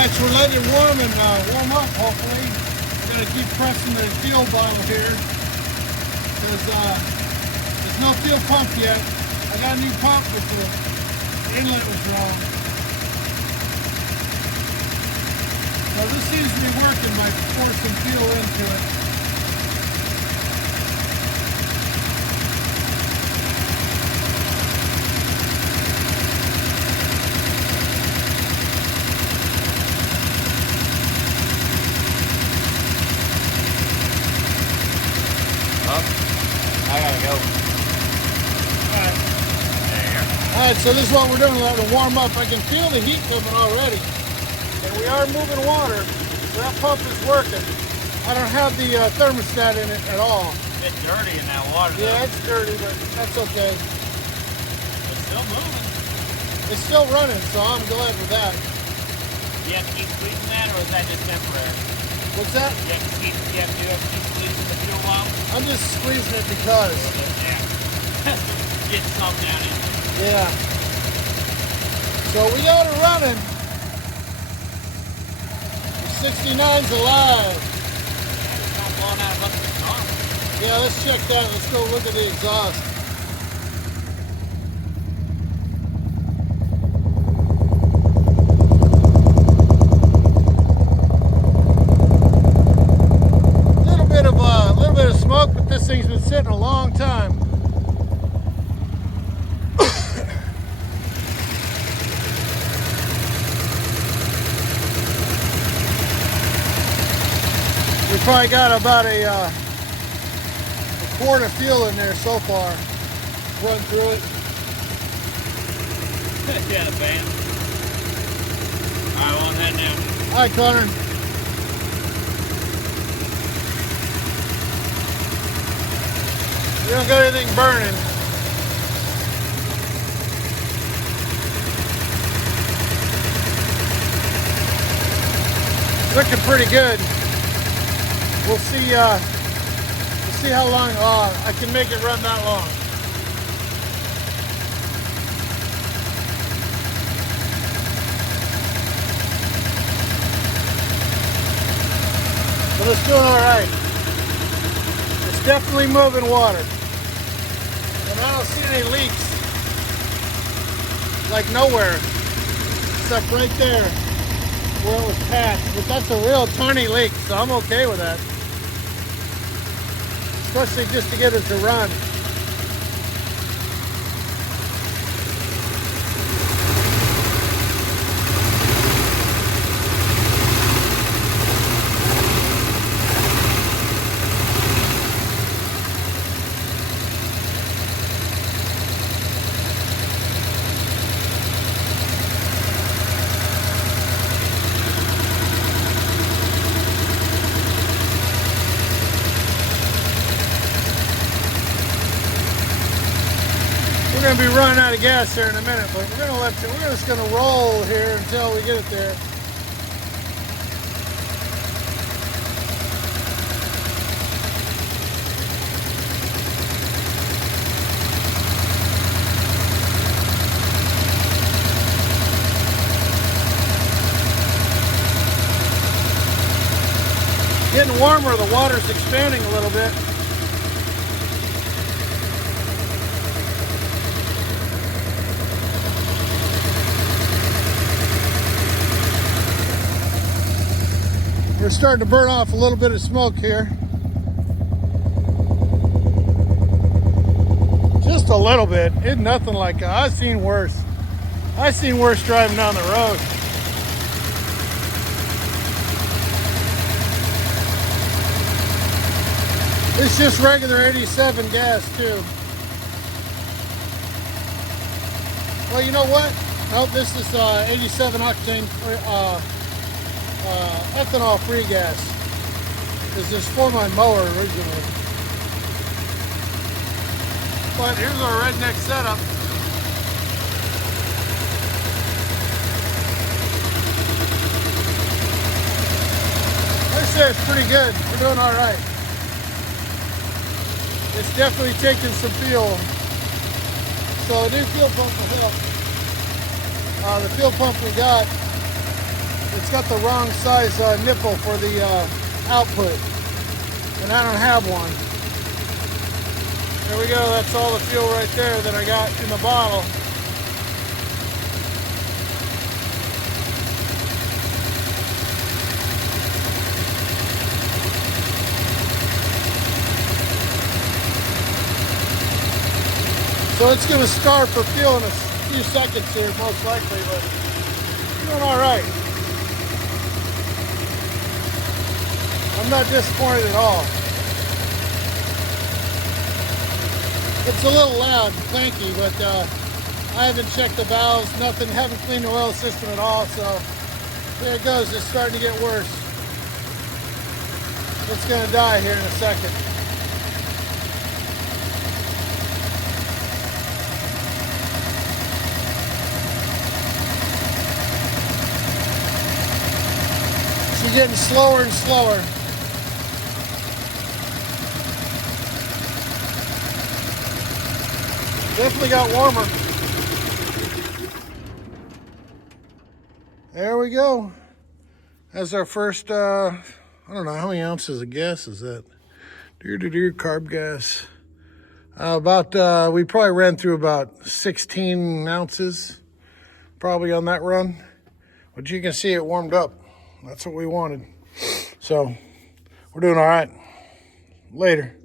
Alright, so we're letting it warm and warm up, hopefully. We're going to keep pressing the fuel bottle here because there's no fuel pump yet. I got a new pump, but the inlet was wrong. So this seems to be working by forcing fuel into it. I gotta go. Alright. There. Alright, so this is what we're doing. We're letting it warm up. I can feel the heat coming already. And we are moving water, so that pump is working. I don't have the thermostat in it at all. It's dirty in that water, though. Yeah, it's dirty, but that's okay. It's still moving. It's still running, so I'm glad with that. You have to keep squeezing that, or is that just temporary? What's that? You have to keep squeezing the fuel bottle? I'm just squeezing it because. Yeah. Get some down in there. Yeah. So we got it running. The 69's alive. Yeah, it's not blowing out of the exhaust. Yeah, let's check that. Let's go look at the exhaust. A little bit of smoke, but this thing's been sitting a long time. We probably got about a quart of fuel in there so far. Run through it. Yeah, the van. Alright, well, I'm heading out. All right, Connor. You don't got anything burning. Looking pretty good. We'll see how long I can make it run that long. But it's doing all right. It's definitely moving water. And I don't see any leaks, like nowhere, except right there where it was patched. But that's a real tiny leak, so I'm okay with that. Especially just to get it to run. We're going to be running out of gas here in a minute, but we're just going to roll here until we get it there. Getting warmer, the water's expanding a little bit. We're starting to burn off a little bit of smoke here. Just a little bit. It's nothing like I've seen worse. I've seen worse driving down the road. It's just regular 87 gas too. Well, you know what? Nope, this is 87 octane ethanol free gas. This is for my mower originally. But here's our redneck setup. I say it's pretty good. We're doing all right. It's definitely taking some fuel. So a new fuel pump will help. The fuel pump we got it's got the wrong size nipple for the output, and I don't have one. There we go, that's all the fuel right there that I got in the bottle. So it's going to starve for fuel in a few seconds here, most likely, but doing all right. I'm not disappointed at all. It's a little loud and clanky, but I haven't checked the valves, nothing, haven't cleaned the oil system at all, so there it goes. It's starting to get worse. It's going to die here in a second. She's getting slower and slower. Definitely got warmer. There we go. That's our first, I don't know, how many ounces of gas is that? Carb gas. We probably ran through about 16 ounces, probably on that run. But you can see it warmed up. That's what we wanted. So, we're doing all right. Later.